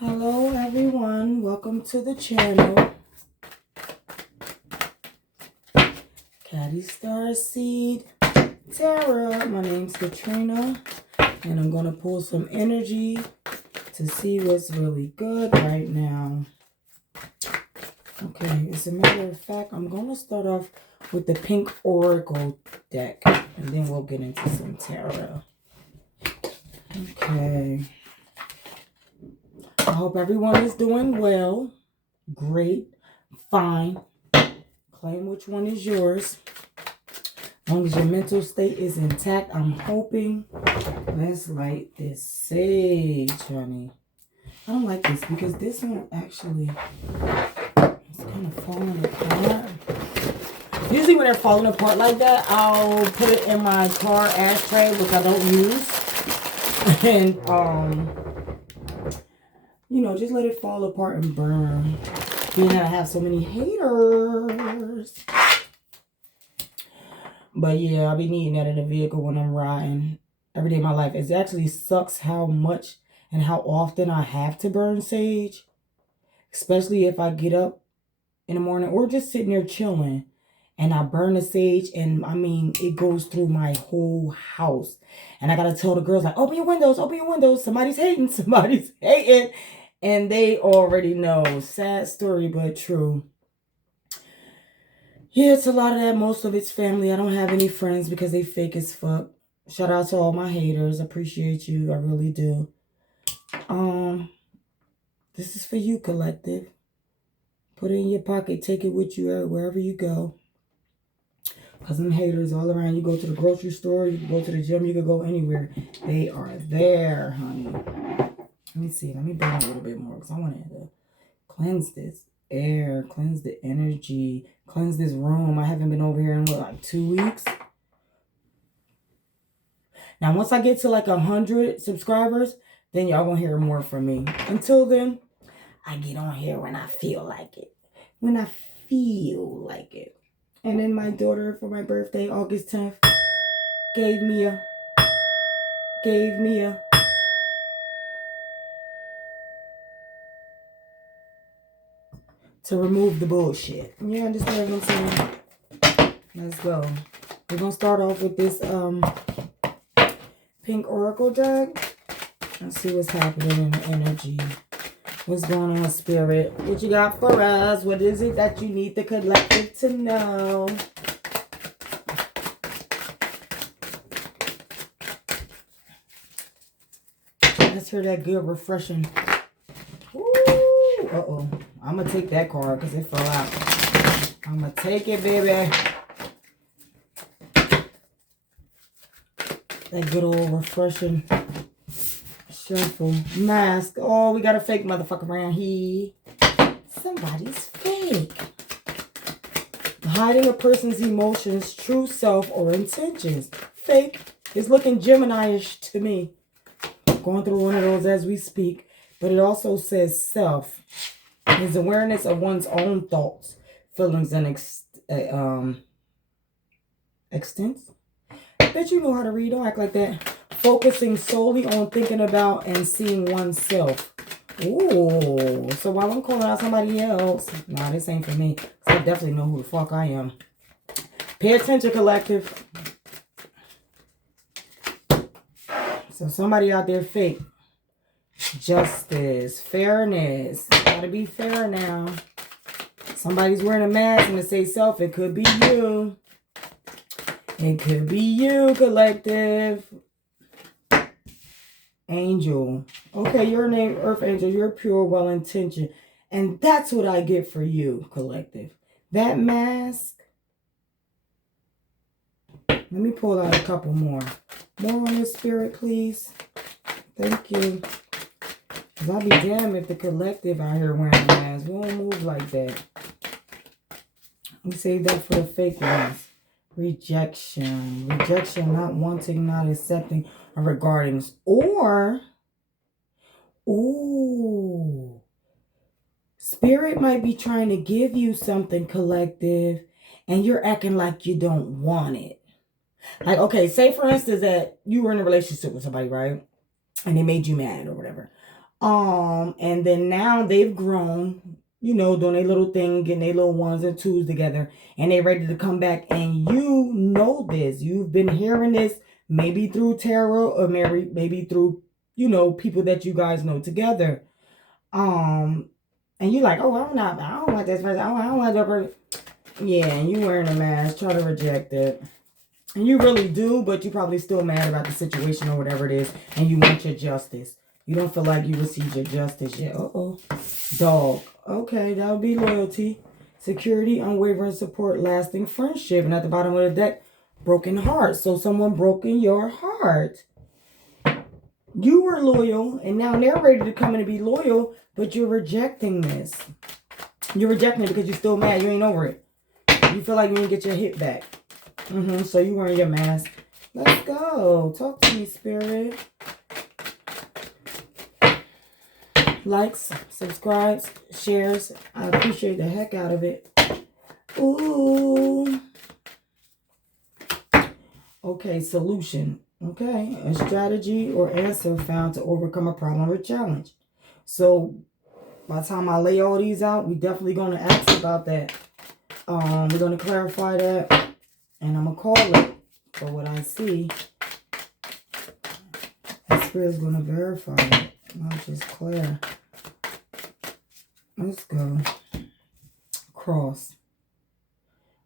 Hello everyone, welcome to the channel. Caddy Starseed Tarot. My name's Katrina and I'm going to pull some energy to see what's really good right now. Okay, as a matter of fact, I'm going to start off with the Pink Oracle deck and then we'll get into some tarot. Okay. I hope everyone is doing well, great, fine. Claim which one is yours. As long as your mental state is intact, I'm hoping. Let's light this sage, honey. I don't like this because this one actually is kind of falling apart. Usually when they're falling apart like that, I'll put it in my car ashtray, which I don't use. And, you know, just let it fall apart and burn. Being that I have so many haters. But yeah, I'll be needing that in the vehicle when I'm riding every day of my life. It actually sucks how much and how often I have to burn sage. Especially if I get up in the morning or just sitting there chilling and I burn the sage, and I mean, it goes through my whole house. And I got to tell the girls, like, open your windows, open your windows. Somebody's hating, somebody's hating. And they already know. Sad story, but true. Yeah, it's a lot of that. Most of it's family. I don't have any friends because they fake as fuck. Shout out to all my haters. Appreciate you. I really do. This is for you, collective. Put it in your pocket. Take it with you wherever you go. Because them haters all around. You go to the grocery store. You can go to the gym. You can go anywhere. They are there, honey. Let me see. Let me burn a little bit more because I want to cleanse this air, cleanse the energy, cleanse this room. I haven't been over here in like 2 weeks. Now, once I get to like 100 subscribers, then y'all gonna hear more from me. Until then, I get on here when I feel like it. When I feel like it. And then my daughter, for my birthday, August 10th, gave me a to remove the bullshit. You understand what I'm saying? Let's go. We're gonna start off with this Pink Oracle deck. Let's see what's happening in the energy. What's going on, Spirit? What you got for us? What is it that you need the collective to know? Let's hear that good, refreshing. Ooh, uh-oh. I'm going to take that card because it fell out. I'm going to take it, baby. That good old refreshing shuffle. Mask. Oh, we got a fake motherfucker around here. Somebody's fake. Hiding a person's emotions, true self, or intentions. Fake is looking Gemini-ish to me. Going through one of those as we speak. But it also says self. Is awareness of one's own thoughts, feelings, and extents. Bet you know how to read. Don't act like that. Focusing solely on thinking about and seeing oneself. Ooh. So while I'm calling out somebody else, nah, this ain't for me. I definitely know who the fuck I am. Pay attention, collective. So somebody out there fake. Justice. Fairness. Gotta be fair now. Somebody's wearing a mask and it says self. It could be you. It could be you, collective. Angel. Okay, your name, Earth Angel. You're pure, well-intentioned. And that's what I get for you, collective. That mask. Let me pull out a couple more. More on the Spirit, please. Thank you. Because I'll be damned if the collective out here wearing a mask. We won't move like that. We save that for the fake ones. Rejection. Rejection, not wanting, not accepting, or regarding. Or, ooh, Spirit might be trying to give you something, collective, and you're acting like you don't want it. Like, okay, say for instance that you were in a relationship with somebody, right? And they made you mad or whatever. And then now they've grown, you know, doing their little thing, getting their little ones and twos together, and they're ready to come back. And you know this. You've been hearing this maybe through tarot or maybe through, you know, people that you guys know together. And you're like, oh, I don't want this person. I don't want that person. Yeah, and you wearing a mask, try to reject it. And you really do, but you're probably still mad about the situation or whatever it is, and you want your justice. You don't feel like you received your justice yet. Uh-oh. Dog. Okay, that would be loyalty, security, unwavering support, lasting friendship. And at the bottom of the deck, broken heart. So someone broke in your heart. You were loyal, and now they're ready to come in and be loyal, but you're rejecting this. You're rejecting it because you're still mad. You ain't over it. You feel like you didn't get your hit back. So you wearing your mask. Let's go. Talk to me, Spirit. Likes, subscribes, shares. I appreciate the heck out of it. Ooh. Okay, solution. Okay, a strategy or answer found to overcome a problem or challenge. So by the time I lay all these out, we definitely going to ask about that. We're going to clarify that, and I'm going to call it for what I see. The Spirit's going to verify it. I'll just clear. Let's go. Cross.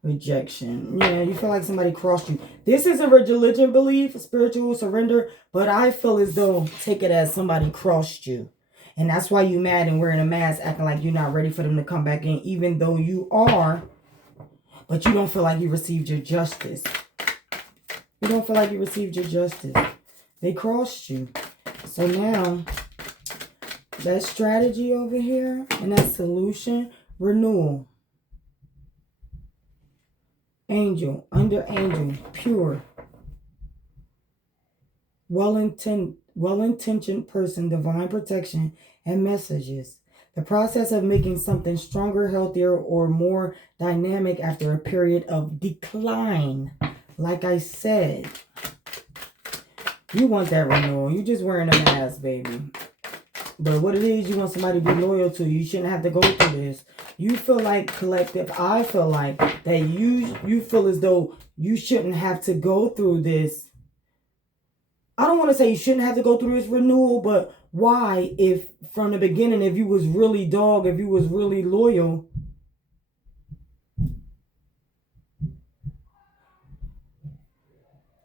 Rejection. Yeah, you feel like somebody crossed you. This is a religion belief, spiritual surrender, but I feel as though, take it as somebody crossed you. And that's why you mad and wearing a mask, acting like you're not ready for them to come back in, even though you are, but you don't feel like you received your justice. You don't feel like you received your justice. They crossed you. So now, that strategy over here and that solution, renewal. Angel, under angel, pure. Well-intentioned person, divine protection, and messages. The process of making something stronger, healthier, or more dynamic after a period of decline. Like I said, you want that renewal. You just wearing a mask, baby. But what it is, you want somebody to be loyal to. You shouldn't have to go through this. You feel like, collective, I feel like that you feel as though you shouldn't have to go through this. I don't want to say you shouldn't have to go through this renewal, but why, if from the beginning, if you was really dog, if you was really loyal,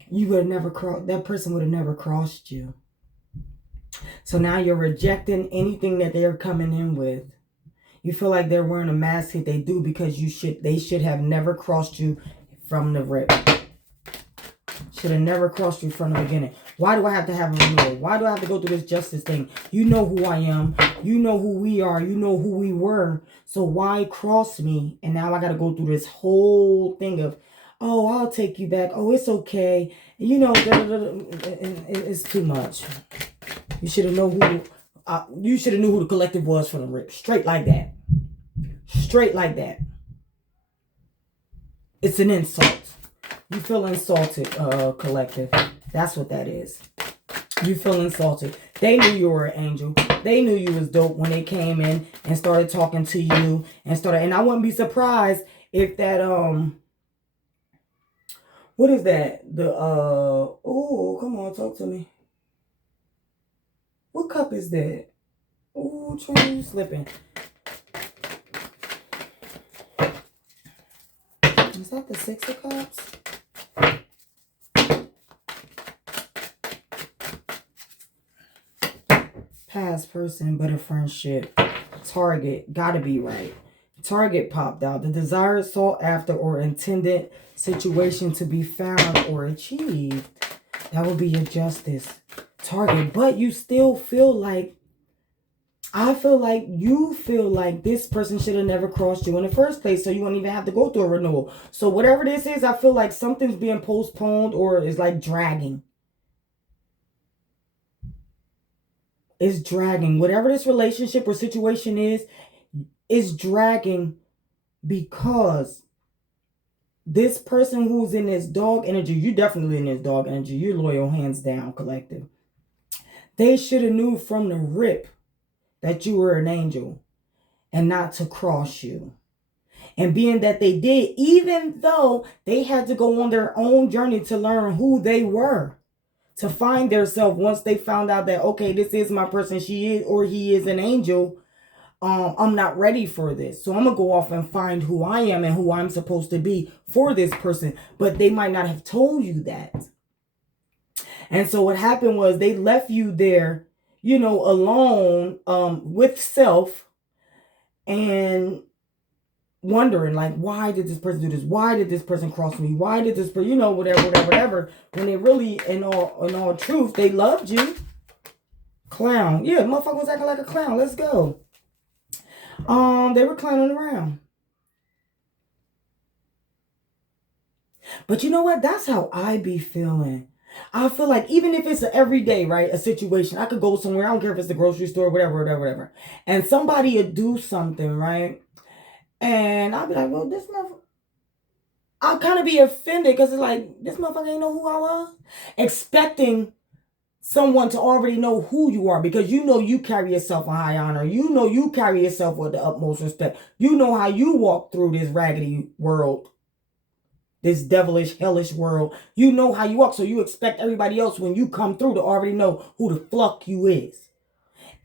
you would have never crossed, that person would have never crossed you. So now you're rejecting anything that they're coming in with. You feel like they're wearing a mask that they do because they should have never crossed you from the rip. Should have never crossed you from the beginning. Why do I have to have a renewal? Why do I have to go through this justice thing? You know who I am. You know who we are. You know who we were. So why cross me? And now I got to go through this whole thing of, oh, I'll take you back. Oh, it's okay. You know, it's too much. You should have known who. You should have knew who the collective was from the rip. Straight like that. Straight like that. It's an insult. You feel insulted, collective. That's what that is. You feel insulted. They knew you were an angel. They knew you was dope when they came in and started talking to you and I wouldn't be surprised if that what is that? Oh, come on, talk to me. What cup is that? Oh, Trey, you slipping. Is that the Six of Cups? Past person, but a friendship. Target, gotta be right. Target popped out. The desired, sought after, or intended situation to be found or achieved. That would be your justice. Target, but you still feel like, I feel like you feel like this person should have never crossed you in the first place, so you won't even have to go through a renewal. So whatever this is, I feel like something's being postponed or is like dragging. It's dragging. Whatever this relationship or situation is dragging because this person who's in this dog energy, you definitely in this dog energy, you're loyal, hands down, collective. They should have knew from the rip that you were an angel and not to cross you. And being that they did, even though they had to go on their own journey to learn who they were, to find themselves once they found out that, okay, this is my person, she is or he is an angel. I'm not ready for this. So I'm going to go off and find who I am and who I'm supposed to be for this person. But they might not have told you that. And so what happened was they left you there, you know, alone with self and wondering, like, why did this person do this? Why did this person cross me? Why did this person, you know, whatever. When they really, in all truth, they loved you. Clown. Yeah, motherfucker was acting like a clown. Let's go. They were clowning around. But you know what? That's how I be feeling. I feel like even if it's an everyday, right, a situation, I could go somewhere, I don't care if it's the grocery store, whatever. And somebody would do something, right? And I'll be like, well, this motherfucker, I'll kind of be offended because it's like, this motherfucker ain't know who I was. Expecting someone to already know who you are because you know you carry yourself a high honor. You know you carry yourself with the utmost respect. You know how you walk through this raggedy world, this devilish, hellish world. You know how you walk, so you expect everybody else when you come through to already know who the fuck you is.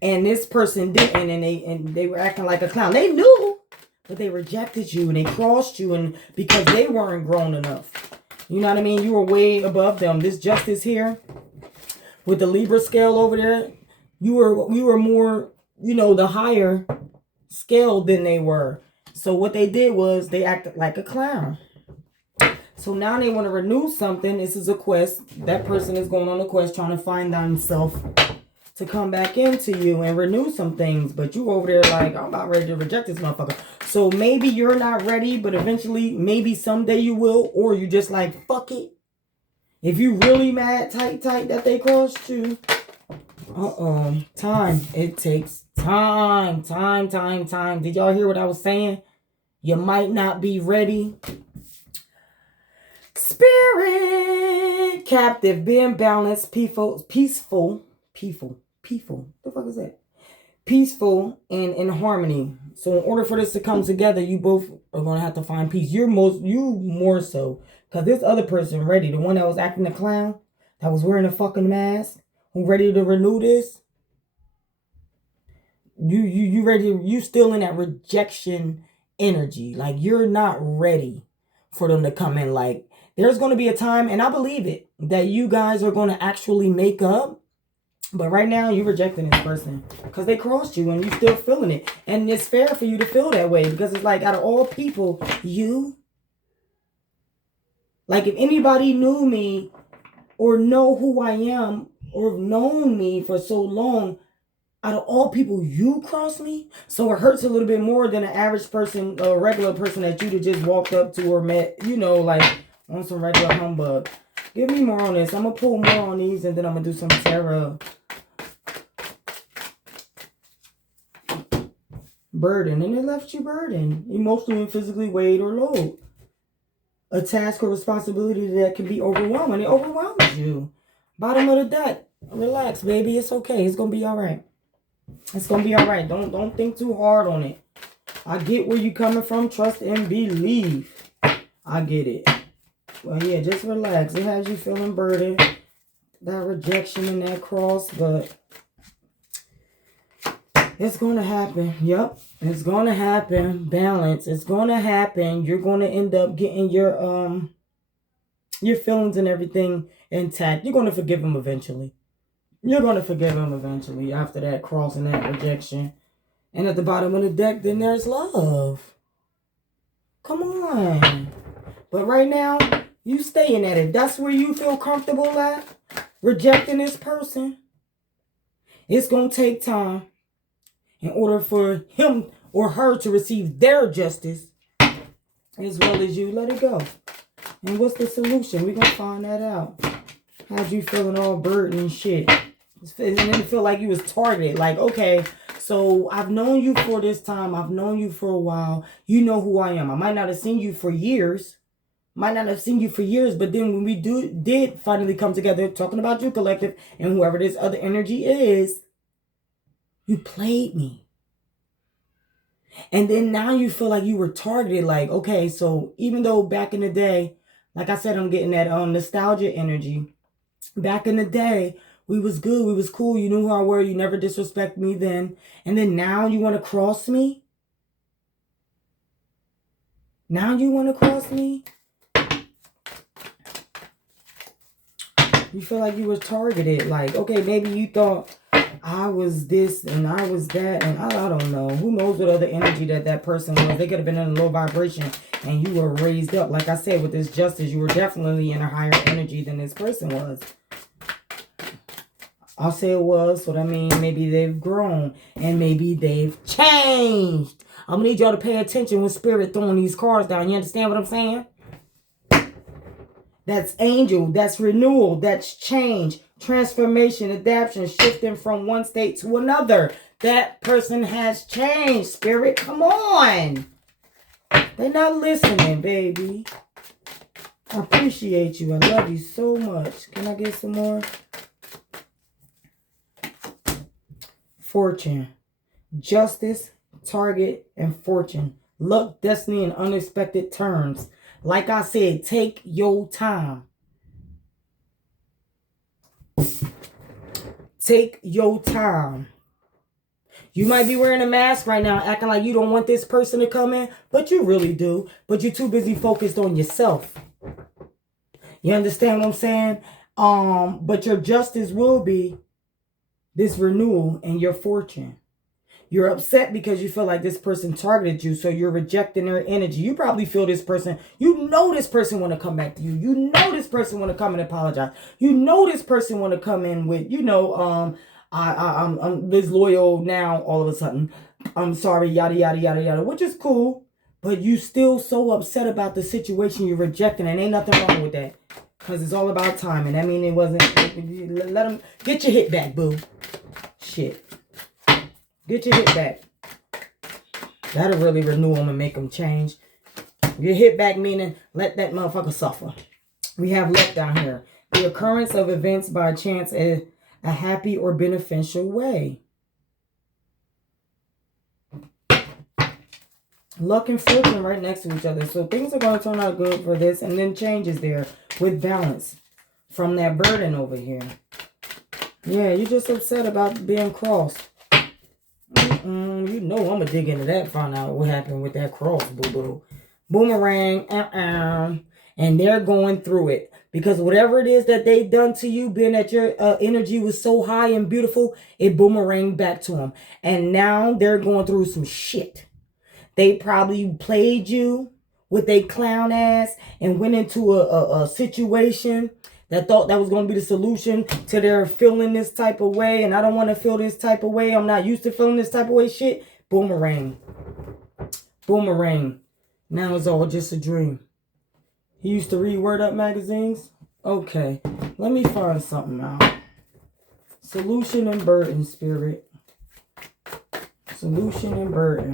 And this person didn't, and they were acting like a clown. They knew, but they rejected you and they crossed you, and because they weren't grown enough. You know what I mean? You were way above them. This justice here, with the Libra scale over there, you were more, you know, the higher scale than they were. So what they did was they acted like a clown. So now they want to renew something. This is a quest. That person is going on a quest trying to find themselves to come back into you and renew some things. But you over there like, I'm about ready to reject this motherfucker. So maybe you're not ready, but eventually, maybe someday you will. Or you just like, fuck it. If you really mad tight that they crossed you. Time. It takes time. Did y'all hear what I was saying? You might not be ready. Spirit. Captive. Being balanced. Peaceful. The fuck is that? Peaceful and in harmony. So in order for this to come together, you both are going to have to find peace. You more so. Because this other person ready, the one that was acting a clown, that was wearing a fucking mask, who ready to renew this, you ready, you still in that rejection energy. Like, you're not ready for them to come in. Like, there's going to be a time, and I believe it, that you guys are going to actually make up. But right now, you're rejecting this person because they crossed you and you're still feeling it. And it's fair for you to feel that way because it's like, out of all people, you... Like, if anybody knew me or know who I am or known me for so long, out of all people, you cross me. So it hurts a little bit more than an average person, a regular person that you'd have just walked up to or met, you know, like on some regular humbug. Give me more on this. I'm going to pull more on these and then I'm going to do some tarot. Burden. And it left you burdened, emotionally and physically weighed or load. A task or responsibility that can be overwhelming. It overwhelms you. Bottom of the deck. Relax, baby. It's okay. It's going to be all right. It's going to be all right. Don't think too hard on it. I get where you coming from. Trust and believe. I get it. Well, yeah, just relax. It has you feeling burdened. That rejection and that cross, but it's going to happen. Yep. It's going to happen. Balance. It's going to happen. You're going to end up getting your feelings and everything intact. You're going to forgive him eventually. You're going to forgive him eventually after that cross and that rejection. And at the bottom of the deck, then there's love. Come on. But right now, you staying at it. That's where you feel comfortable at. Rejecting this person. It's going to take time. In order for him or her to receive their justice, as well as you, let it go. And what's the solution? We're going to find that out. How'd you feeling all burdened and shit? And then it feel like you was targeted. Like, okay, so I've known you for this time. I've known you for a while. You know who I am. I might not have seen you for years. But then when we did finally come together, talking about you collective and whoever this other energy is, You played me. And then now you feel like you were targeted. Like, okay, so even though back in the day, like I said, I'm getting that nostalgia energy. Back in the day, we was good. We was cool. You knew who I were. You never disrespect me then. And then now you want to cross me? Now you want to cross me? You feel like you were targeted. Like, okay, maybe you thought I was this and I was that. And I don't know. Who knows what other energy that person was. They could have been in a low vibration and you were raised up. Like I said, with this justice, you were definitely in a higher energy than this person was. I'll say it was. So that means maybe they've grown and maybe they've changed. I'm going to need y'all to pay attention when Spirit throwing these cards down. You understand what I'm saying? That's angel, that's renewal, that's change, transformation, adaptation, shifting from one state to another. That person has changed. Spirit, come on. They're not listening, baby. I appreciate you. I love you so much. Can I get some more? Fortune, justice, target, and fortune. Luck, destiny, and unexpected turns. Like I said, take your time. Take your time. You might be wearing a mask right now, acting like you don't want this person to come in, but you really do. But you're too busy focused on yourself. You understand what I'm saying? But your justice will be this renewal and your fortune. You're upset because you feel like this person targeted you, so you're rejecting their energy. You probably feel this person, you know this person want to come back to you. You know this person want to come and apologize. You know this person want to come in with, you know, I'm disloyal now all of a sudden. I'm sorry, yada, yada, yada, yada, which is cool. But you still so upset about the situation you're rejecting, and ain't nothing wrong with that. Because it's all about timing. I mean, it wasn't, let them, get your hit back, boo. Shit. Get your hit back. That'll really renew them and make them change. Your hit back meaning let that motherfucker suffer. We have luck down here. The occurrence of events by chance in a happy or beneficial way. Luck and fortune right next to each other. So things are going to turn out good for this. And then changes there with balance from that burden over here. Yeah, you're just upset about being crossed. You know I'm going to dig into that, find out what happened with that cross, boo-boo. Boomerang, and they're going through it. Because whatever it is that they've done to you, being that your energy was so high and beautiful, it boomeranged back to them. And now they're going through some shit. They probably played you with a clown ass and went into a situation that thought that was going to be the solution to their feeling this type of way. And I don't want to feel this type of way. I'm not used to feeling this type of way. Shit. Boomerang. Boomerang. Now it's all just a dream. He used to read Word Up magazines. Okay. Let me find something out. Solution and burden, Spirit. Solution and burden.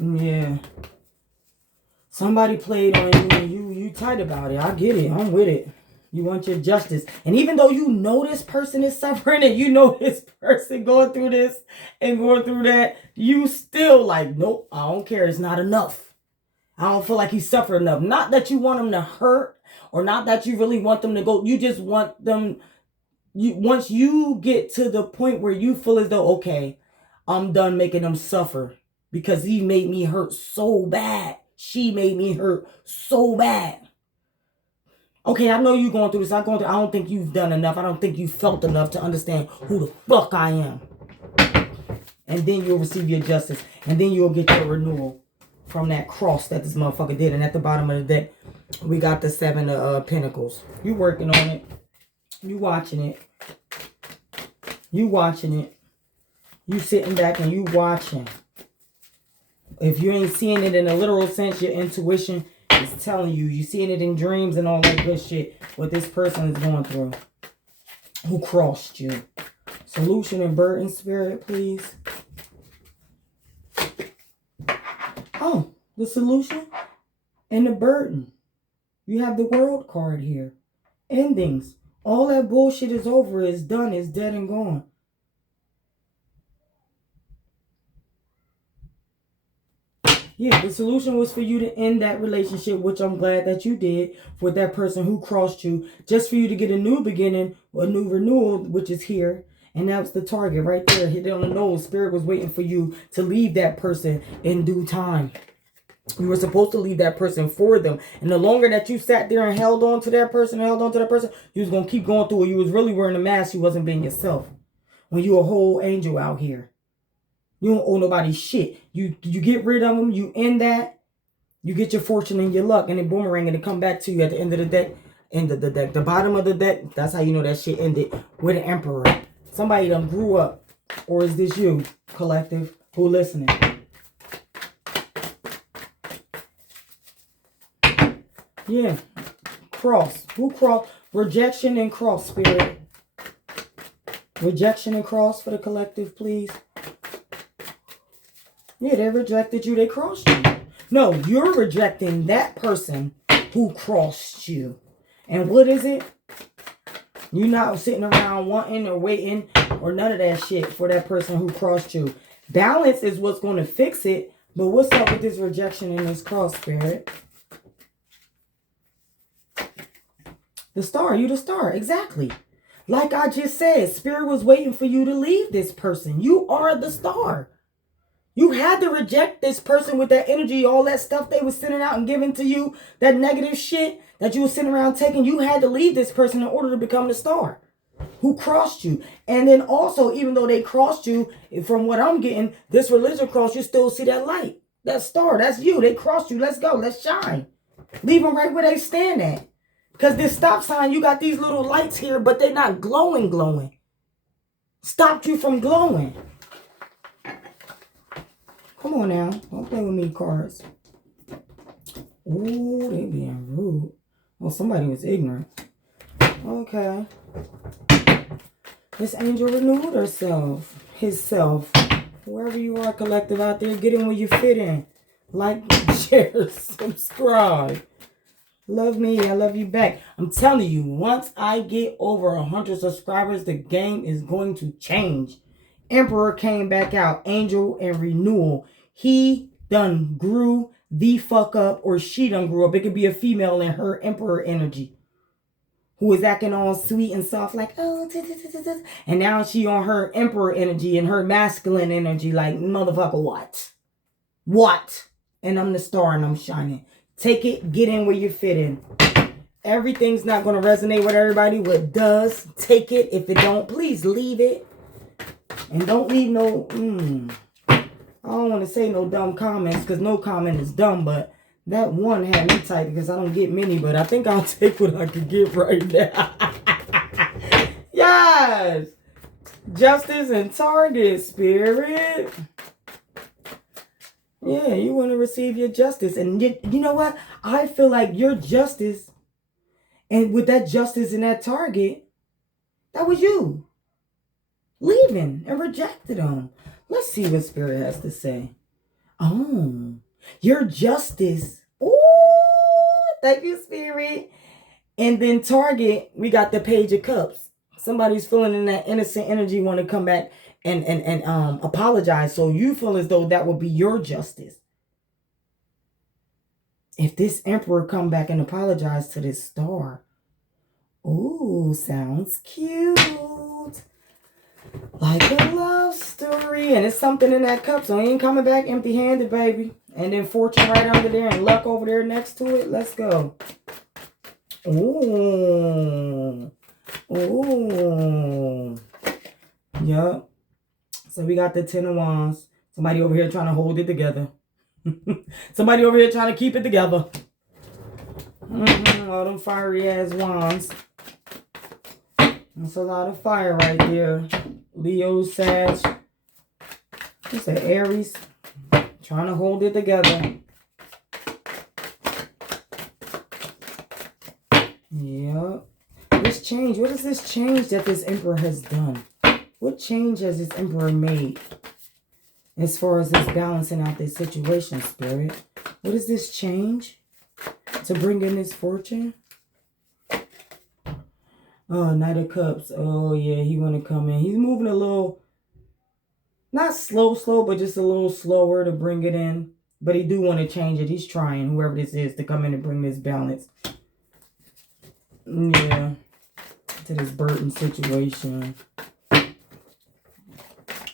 Yeah. Somebody played on you and you tight about it. I get it. I'm with it. You want your justice. And even though you know this person is suffering and you know this person going through this and going through that, you still like, nope, I don't care. It's not enough. I don't feel like he's suffering enough. Not that you want him to hurt or not that you really want them to go. You just want them. Once you get to the point where you feel as though, okay, I'm done making them suffer because he made me hurt so bad. She made me hurt so bad. Okay, I know you're going through this. I don't think you've done enough. I don't think you felt enough to understand who the fuck I am. And then you'll receive your justice. And then you'll get your renewal from that cross that this motherfucker did. And at the bottom of the deck, we got the 7 of Pentacles. You working on it. You watching it. You watching it. You sitting back and you watching. If you ain't seeing it in a literal sense, your intuition is telling you. You seeing it in dreams and all that good shit. What this person is going through. Who crossed you. Solution and burden, Spirit, please. Oh, the solution and the burden. You have the World card here. Endings. All that bullshit is over, is done, is dead and gone. Yeah, the solution was for you to end that relationship, which I'm glad that you did with that person who crossed you, just for you to get a new beginning, a new renewal, which is here. And that was the target right there. Hit it on the nose. Spirit was waiting for you to leave that person in due time. You were supposed to leave that person for them. And the longer that you sat there and held on to that person, you was going to keep going through it. You was really wearing a mask. You wasn't being yourself. When you a whole angel out here. You don't owe nobody shit. You get rid of them. You end that. You get your fortune and your luck. And then boomerang and it come back to you at the end of the deck. End of the deck. The bottom of the deck. That's how you know that shit ended with an emperor. Somebody done grew up. Or is this you, collective, who listening? Yeah. Cross. Who cross? Rejection and cross, spirit. Rejection and cross for the collective, please. Yeah, they rejected you. They crossed you. No, you're rejecting that person who crossed you. And what is it? You're not sitting around wanting or waiting or none of that shit for that person who crossed you. Balance is what's going to fix it. But what's up with this rejection and this cross, spirit? The star. You the star. Exactly. Like I just said, spirit was waiting for you to leave this person. You are the star. You had to reject this person with that energy, all that stuff they were sending out and giving to you, that negative shit that you were sitting around taking. You had to leave this person in order to become the star who crossed you. And then also, even though they crossed you, from what I'm getting, this religion crossed, you still see that light, that star. That's you. They crossed you. Let's go. Let's shine. Leave them right where they stand at. Because this stop sign, you got these little lights here, but they're not glowing. Stopped you from glowing. Come on now. Don't play with me, cards. Ooh, they being rude. Oh, somebody was ignorant. Okay. This angel renewed herself. Himself. Wherever you are, collective out there, get in where you fit in. Like, share, subscribe. Love me. I love you back. I'm telling you, once I get over 100 subscribers, the game is going to change. Emperor came back out. Angel and renewal. He done grew the fuck up, or she done grew up. It could be a female in her emperor energy who is acting all sweet and soft like, oh, and now she on her emperor energy and her masculine energy like, motherfucker, what? And I'm the star and I'm shining. Take it, get in where you fit in. Everything's not going to resonate with everybody. What does, take it. If it don't, please leave it. And don't leave no, I don't want to say no dumb comments because no comment is dumb, but that one had me tight because I don't get many, but I think I'll take what I can get right now. Yes! Justice and target, spirit. Yeah, you want to receive your justice. And you know what? I feel like your justice, and with that justice and that target, that was you. Leaving and rejected them. Let's see what spirit has to say. Oh, your justice. Ooh, thank you, spirit. And then target, we got the page of cups. Somebody's feeling in that innocent energy, want to come back and apologize. So you feel as though that would be your justice. If this emperor come back and apologize to this star. Ooh, sounds cute. Like a love story. And it's something in that cup. So he ain't coming back empty-handed, baby. And then fortune right under there and luck over there next to it. Let's go. Ooh. Ooh. Yup. So we got the 10 of Wands. Somebody over here trying to hold it together. Somebody over here trying to keep it together. All them fiery ass wands. That's a lot of fire right there. Leo, Sag. What's that? Aries. Trying to hold it together. Yep. This change. What is this change that this emperor has done? What change has this emperor made? As far as this balancing out this situation, spirit. What is this change? to bring in this fortune? Oh, Knight of Cups. Oh, yeah, he want to come in. He's moving a little, not slow, but just a little slower to bring it in. But he do want to change it. He's trying, whoever this is, to come in and bring this balance. Yeah, to this Burton situation.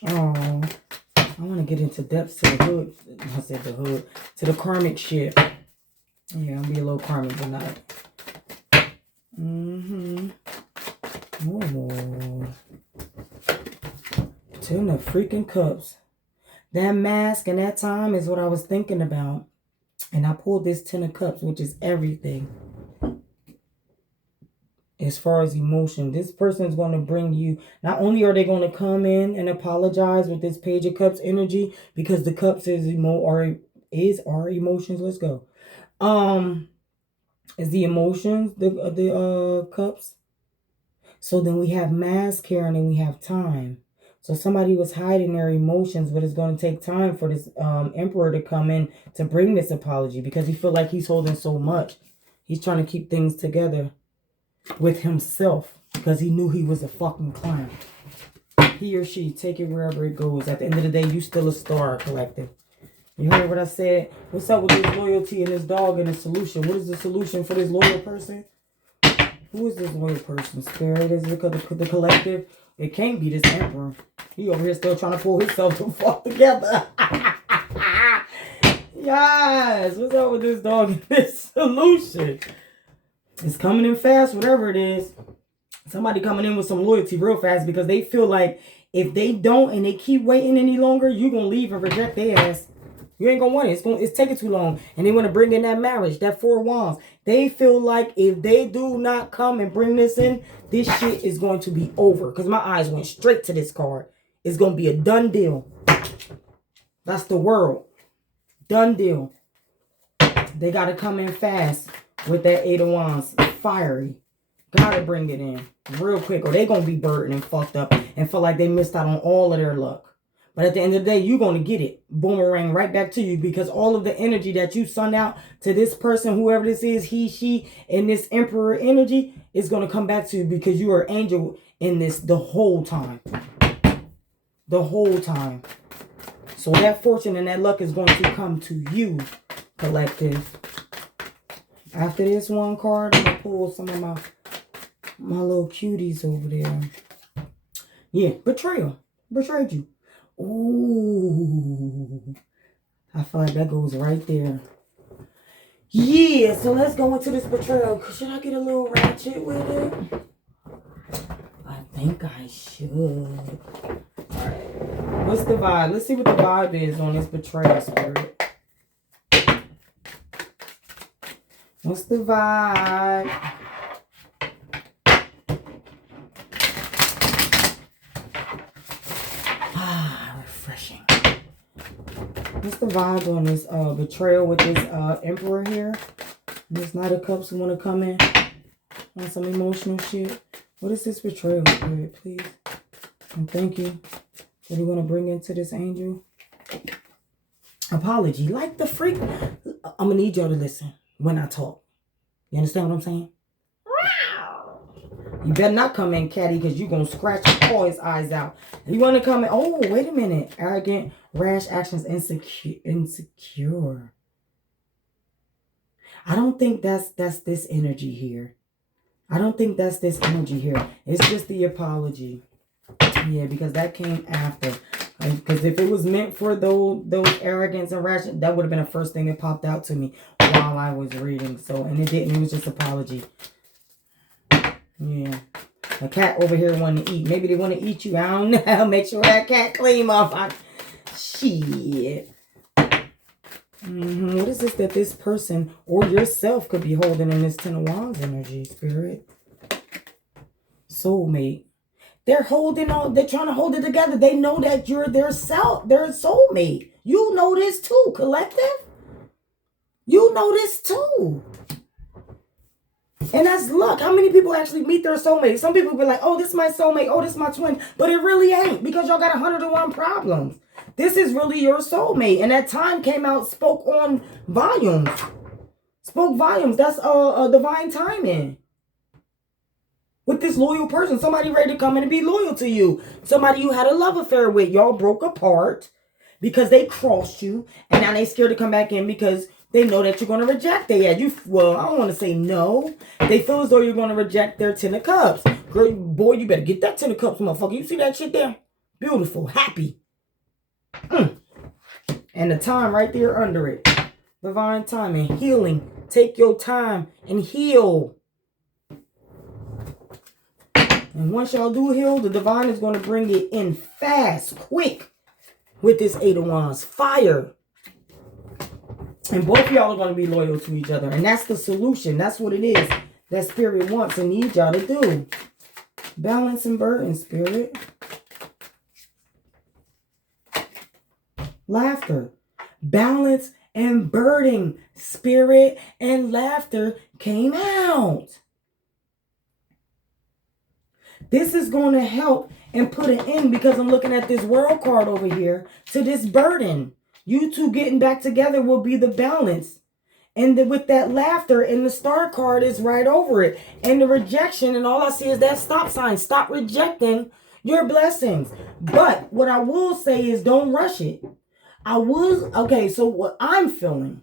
Oh, I want to get into depths to the hood. I said the hood. To the karmic shit. Yeah, I'll be a little karmic tonight. Oh. 10 of freaking cups. That mask and that time is what I was thinking about. And I pulled this 10 of cups, which is everything. As far as emotion, this person is going to bring you, not only are they going to come in and apologize with this Page of Cups energy, because the cups is our emotions. Let's go. Is the emotions the cups? So then we have mask here, and then we have time. So somebody was hiding their emotions, but it's going to take time for this Emperor to come in to bring this apology, because he feel like he's holding so much. He's trying to keep things together with himself, because he knew he was a fucking clown. He or she, take it wherever it goes. At the end of the day, you still a star, collective. You heard what I said? What's up with this loyalty and this dog and the solution? What is the solution for this loyal person? Who is this loyal person? Spirit? Is it the collective? It can't be this Emperor. He over here still trying to pull himself the fuck together. Yes. What's up with this dog and this solution? It's coming in fast, whatever it is. Somebody coming in with some loyalty real fast, because they feel like if they don't and they keep waiting any longer, you're going to leave and reject their ass. You ain't going to want it. It's taking too long. And they want to bring in that marriage, that 4 of Wands. They feel like if they do not come and bring this in, this shit is going to be over. Because my eyes went straight to this card. It's going to be a done deal. That's the world. Done deal. They got to come in fast with that 8 of Wands. Fiery. Gotta bring it in real quick, or they gonna be burdened and fucked up and feel like they missed out on all of their luck. But at the end of the day, you're gonna get it. Boomerang right back to you, because all of the energy that you send out to this person, whoever this is, he, she, and this Emperor energy is gonna come back to you, because you are an angel in this the whole time. The whole time. So that fortune and that luck is going to come to you, collective. After this one card, I'm gonna pull some of my little cuties over there. Yeah, betrayal. Betrayed you. Ooh. I feel like that goes right there. Yeah, so let's go into this betrayal. Should I get a little ratchet with it? I think I should. Alright. What's the vibe? Let's see what the vibe is on this betrayal, spirit. What's the vibe? Refreshing. What's the vibe on this betrayal with this Emperor here? And this Knight of Cups who want to come in on some emotional shit. What is this betrayal, spirit, please? And thank you. What do you want to bring into this angel? Apology. Like the freak. I'm going to need y'all to listen when I talk. You understand what I'm saying? You better not come in, catty, because you're going to scratch all his eyes out. You want to come in. Oh, wait a minute. Arrogant, rash actions, insecure. I don't think that's this energy here. I don't think that's this energy here. It's just the apology. Yeah, because that came after. Because if it was meant for those arrogance and rash, that would have been the first thing that popped out to me while I was reading. So, and it didn't. It was just apology. Yeah. A cat over here wanting to eat. Maybe they want to eat you. I don't know. Make sure that cat clean off. Shit. What is this that this person or yourself could be holding in this 10 of Wands energy, spirit? Soulmate. They're holding on. They're trying to hold it together. They know that you're their soulmate. You know this too, collective. You know this too. And that's luck. How many people actually meet their soulmate? Some people be like, oh, this is my soulmate. Oh, this is my twin. But it really ain't, because y'all got 101 problems. This is really your soulmate. And that time came out, spoke on volumes. Spoke volumes. That's a divine timing. With this loyal person, somebody ready to come in and be loyal to you. Somebody you had a love affair with. Y'all broke apart because they crossed you, and now they scared to come back in because they know that you're going to reject their ass. Well, I don't want to say no. They feel as though you're going to reject their 10 of cups. Girl, boy, you better get that 10 of cups, motherfucker. You see that shit there? Beautiful, happy. And the time right there under it. Divine timing, healing. Take your time and heal. And once y'all do heal, the divine is going to bring it in fast, quick. With this 8 of Wands. Fire. And both of y'all are going to be loyal to each other. And that's the solution. That's what it is that Spirit wants and needs y'all to do. Balance and burden, Spirit. Laughter. Balance and burden. Spirit and laughter came out. This is going to help and put an end, because I'm looking at this World card over here, to this burden. You two getting back together will be the balance. And with that laughter, and the Star card is right over it. And the rejection, and all I see is that stop sign. Stop rejecting your blessings. But what I will say is don't rush it. Okay, so what I'm feeling.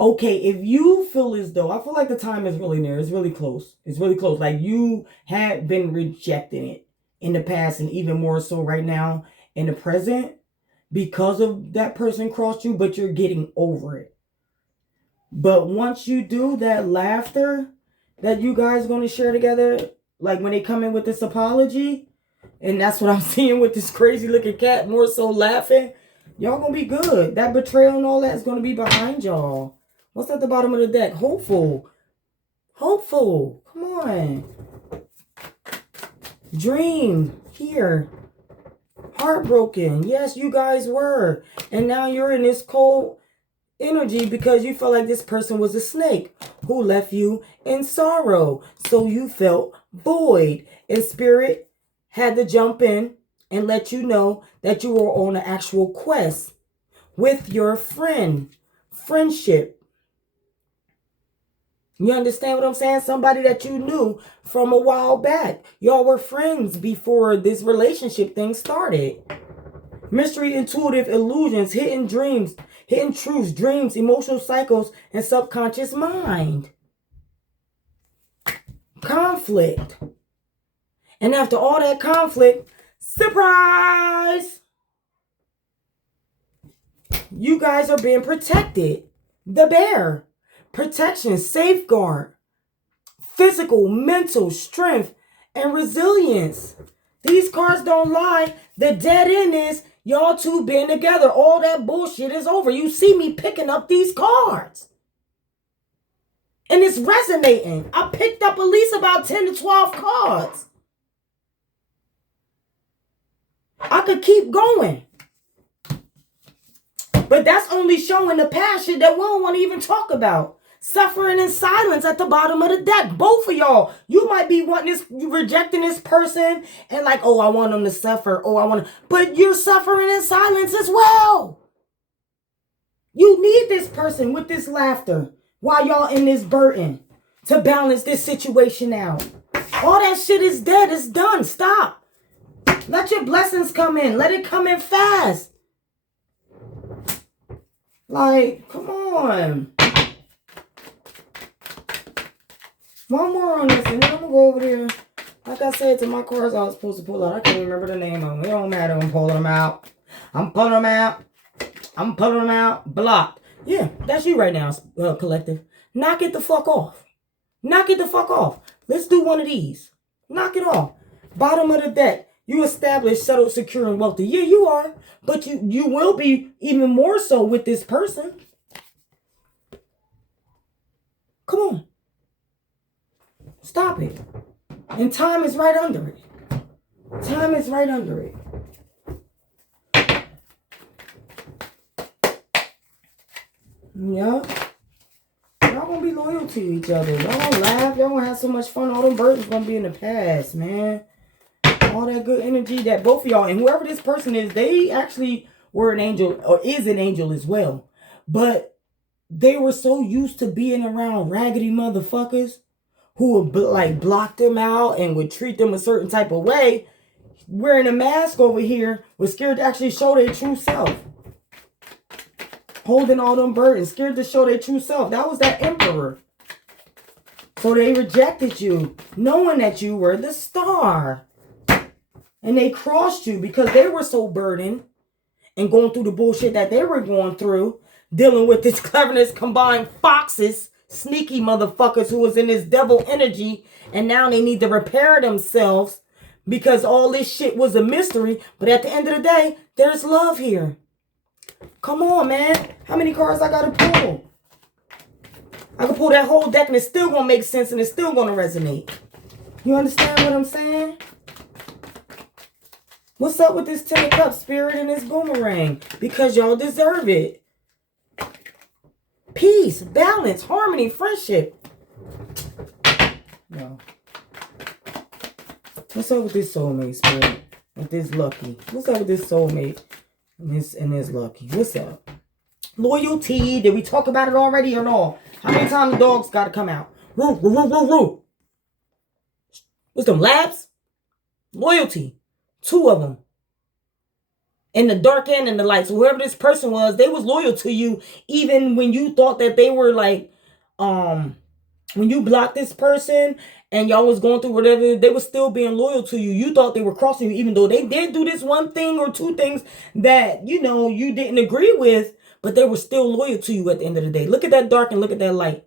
Okay, if you feel as though, I feel like the time is really near. It's really close. It's really close. Like you had been rejecting it in the past, and even more so right now in the present, because of that person crossed you, but you're getting over it. But once you do, that laughter that you guys going to share together, like when they come in with this apology, and that's what I'm seeing with this crazy looking cat, more so laughing, y'all going to be good. That betrayal and all that is going to be behind y'all. What's at the bottom of the deck? Hopeful. Hopeful. Come on. Dream. Here. Heartbroken. Yes, you guys were. And now you're in this cold energy because you felt like this person was a snake who left you in sorrow. So you felt void. And Spirit had to jump in and let you know that you were on an actual quest with your friend. Friendship. You understand what I'm saying? Somebody that you knew from a while back. Y'all were friends before this relationship thing started. Mystery, intuitive illusions, hidden dreams, hidden truths, dreams, emotional cycles, and subconscious mind. Conflict. And after all that conflict, surprise! You guys are being protected. The bear. Protection, safeguard, physical, mental, strength, and resilience. These cards don't lie. The dead end is y'all two being together. All that bullshit is over. You see me picking up these cards. And it's resonating. I picked up at least about 10 to 12 cards. I could keep going. But that's only showing the passion that we don't want to even talk about. Suffering in silence at the bottom of the deck. Both of y'all. You might be wanting this, rejecting this person and like, oh, I want them to suffer. Oh, I want to. But you're suffering in silence as well. You need this person with this laughter while y'all in this burden to balance this situation out. All that shit is dead. It's done. Stop. Let your blessings come in. Let it come in fast. Like, come on. One more on this, and then I'm going to go over there. Like I said, to my cards I was supposed to pull out. I can't remember the name of them. It don't matter. I'm pulling them out. I'm pulling them out. I'm pulling them out. Blocked. Yeah, that's you right now, collective. Knock it the fuck off. Knock it the fuck off. Let's do one of these. Knock it off. Bottom of the deck. You established, settled, secure, and wealthy. Yeah, you are. But you will be even more so with this person. Come on. Stop it. And time is right under it. Time is right under it. Yeah. Y'all gonna be loyal to each other. Y'all gonna laugh. Y'all gonna have so much fun. All them burdens gonna be in the past, man. All that good energy that both of y'all, and whoever this person is, they actually were an angel, or is an angel as well. But they were so used to being around raggedy motherfuckers who would like block them out and would treat them a certain type of way. Wearing a mask over here was scared to actually show their true self. Holding all them burdens, scared to show their true self. That was that emperor. So they rejected you, knowing that you were the star. And they crossed you because they were so burdened and going through the bullshit that they were going through, dealing with this cleverness combined foxes, sneaky motherfuckers who was in this devil energy, and now they need to repair themselves because all this shit was a mystery. But at the end of the day, there's love here. Come on, man. How many cards I gotta pull? I can pull that whole deck and it's still gonna make sense and it's still gonna resonate. You understand what I'm saying? What's up with this 10 of Cups, Spirit, and this boomerang? Because y'all deserve it. Peace, balance, harmony, friendship. No. What's up with this soulmate, Spirit? With this lucky. What's up with this soulmate and this lucky? What's up? Loyalty. Did we talk about it already or no? How many times the dogs got to come out? Woo, woo, woo, woo, woo. What's them, labs? Loyalty. 2 of them. In the dark end and the light. So whoever this person was, they was loyal to you even when you thought that they were like, when you blocked this person and y'all was going through whatever, they were still being loyal to you. You thought they were crossing you even though they did do this one thing or 2 things that, you know, you didn't agree with, but they were still loyal to you at the end of the day. Look at that dark and look at that light.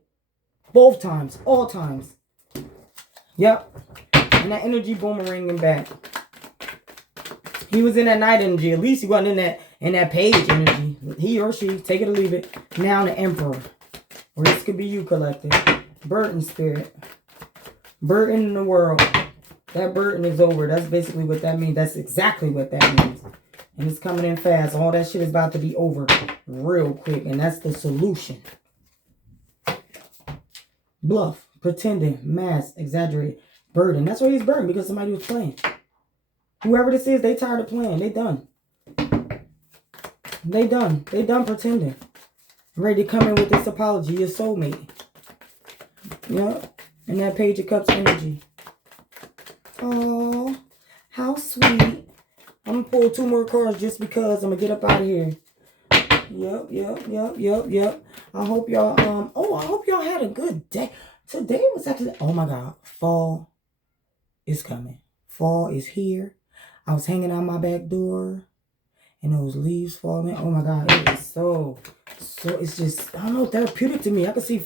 Both times. All times. Yep. And that energy boomeranging back. He was in that night energy. At least he wasn't in that page energy. He or she, take it or leave it. Now the emperor. Or this could be you, collective. Burden spirit. Burden in the world. That burden is over. That's basically what that means. That's exactly what that means. And it's coming in fast. All that shit is about to be over real quick. And that's the solution. Bluff. Pretending. Mask. Exaggerate. Burden. That's why he's burdened. Because somebody was playing. Whoever this is, they tired of playing. They done. They done. They done pretending. Ready to come in with this apology. Your soulmate. Yep. And that Page of Cups energy. Oh, how sweet. I'm going to pull 2 more cards just because I'm going to get up out of here. Yep. I hope y'all, I hope y'all had a good day. Today was actually, oh my God, fall is coming. Fall is here. I was hanging out my back door and those leaves falling. Oh my God, it is so, it's just, I don't know, therapeutic to me. I can see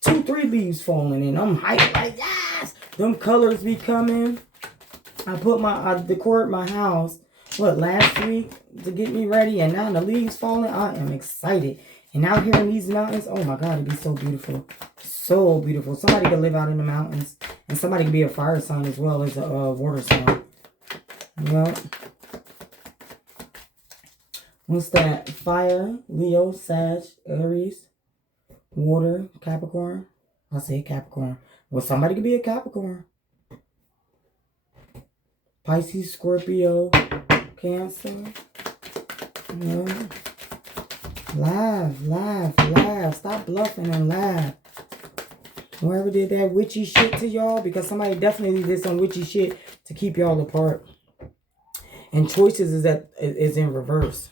2, 3 leaves falling and I'm hyped like, yes! Them colors be coming. I put I decorated my house, last week to get me ready, and now the leaves falling. I am excited. And out here in these mountains, oh my God, it'd be so beautiful. So beautiful. Somebody could live out in the mountains. And somebody could be a fire sign as well as a water sign. Well, what's that? Fire, Leo, Sag, Aries, water, Capricorn. I say Capricorn. Well, somebody could be a Capricorn. Pisces, Scorpio, Cancer. Yeah. Laugh. Stop bluffing and laugh. Whoever did that witchy shit to y'all, because somebody definitely did some witchy shit to keep y'all apart. And choices is in reverse.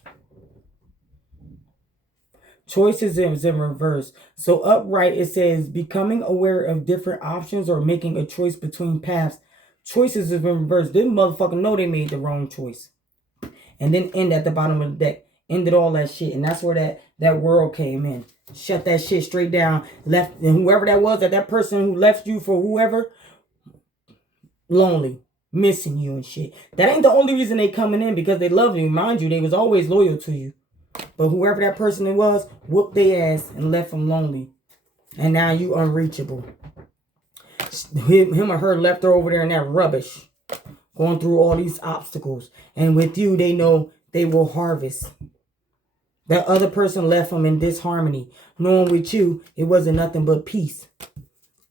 Choices is in reverse. So upright, it says becoming aware of different options or making a choice between paths. Choices is in reverse. This motherfucker know they made the wrong choice. And then end at the bottom of the deck. Ended all that shit. And that's where that world came in. Shut that shit straight down. Left, and whoever that was, that person who left you for whoever, lonely, missing you and shit. That ain't the only reason they coming in, because they love you. Mind you, they was always loyal to you. But whoever that person was, whooped their ass and left them lonely. And now you unreachable. Him or her left her over there in that rubbish. Going through all these obstacles. And with you, they know they will harvest. That other person left them in disharmony. Knowing with you, it wasn't nothing but peace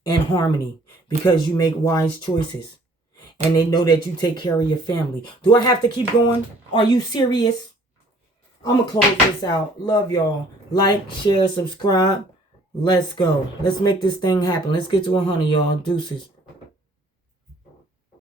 and harmony. Because you make wise choices. And they know that you take care of your family. Do I have to keep going? Are you serious? I'm going to close this out. Love y'all. Like, share, subscribe. Let's go. Let's make this thing happen. Let's get to 100, y'all. Deuces.